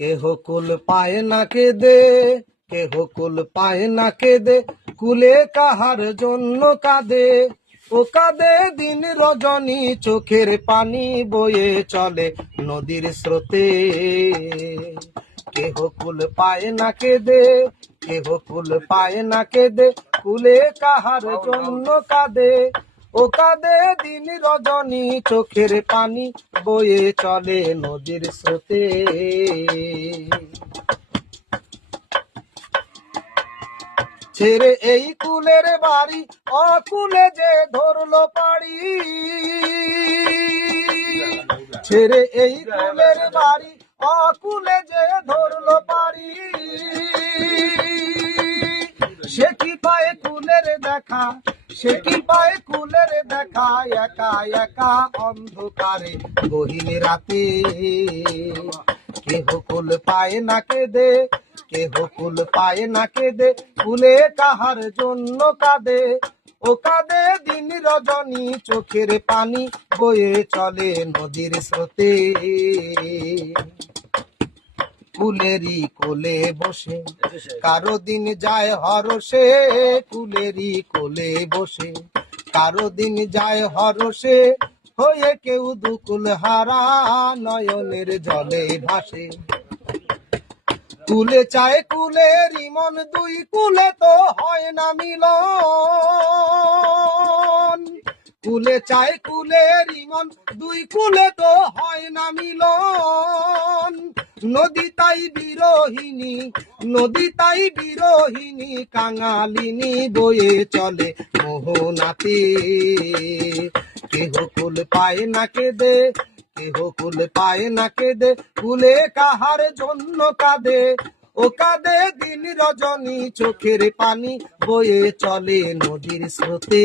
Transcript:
কেহ কুল পায় না কেঁদে, কেহ কুল পায় না কেঁদে, কুলে কাহার জন্য কাঁদে। ও কাঁদে দিন রজনী, চোখের পানি বয়ে চলে নদীর স্রোতে। কেহ কুল পায় না কেঁদে, কেহ কুল পায় না কেঁদে, কুলে কাহার জন্য কাঁদে। ও কাঁদে দিন রজনী, চোখের পানি বয়ে চলে নদীর স্রোতে। ছেড়ে এই কুলের বাড়ি, অকুলে যে ধরলো পাড়ি। ছেড়ে এই কুলের বাড়ি, অকুলে যে ধরলো পাড়ি। সে কি পায় কুলের দেখা, সে কি পায় কুলের দেখা, একা একা অন্ধকারে গহীন রাতে। কেহ কুল পায় না কেঁদে, কেহ কুল পায় না কেঁদে, কুলে কাহার জন্য কাঁদে। ও কাঁদে দিন রজনী, চোখের পানি বয়ে চলে নদীর স্রোতে। কুলেরই কোলে বসে কারো দিন যায় হরসে, কুলেরই কোলে বসে কারো দিন যায় হরসে। হয়ে কেউ দুকুল হারা, নয়নের জলে ভাসে। কুলে চায় কুলেরই মন, দুই কুলে তো হয় না মিলন। কুলে চায় কুলেরই মন, দুই কুলে তো হয় না মিলন। নদী তাই বিরোহিনী, নদী তাই বিরোহিনী, কাঙালিনী বয়ে চলে মোহনাতে। কেহ কুল পায় না কেঁদে, কেহ কুল পায় না কেঁদে, কুলে কাহার জন্য কাঁদে। ও কাঁদে দিন রজনী, চোখের পানি বয়ে চলে নদীর স্রোতে।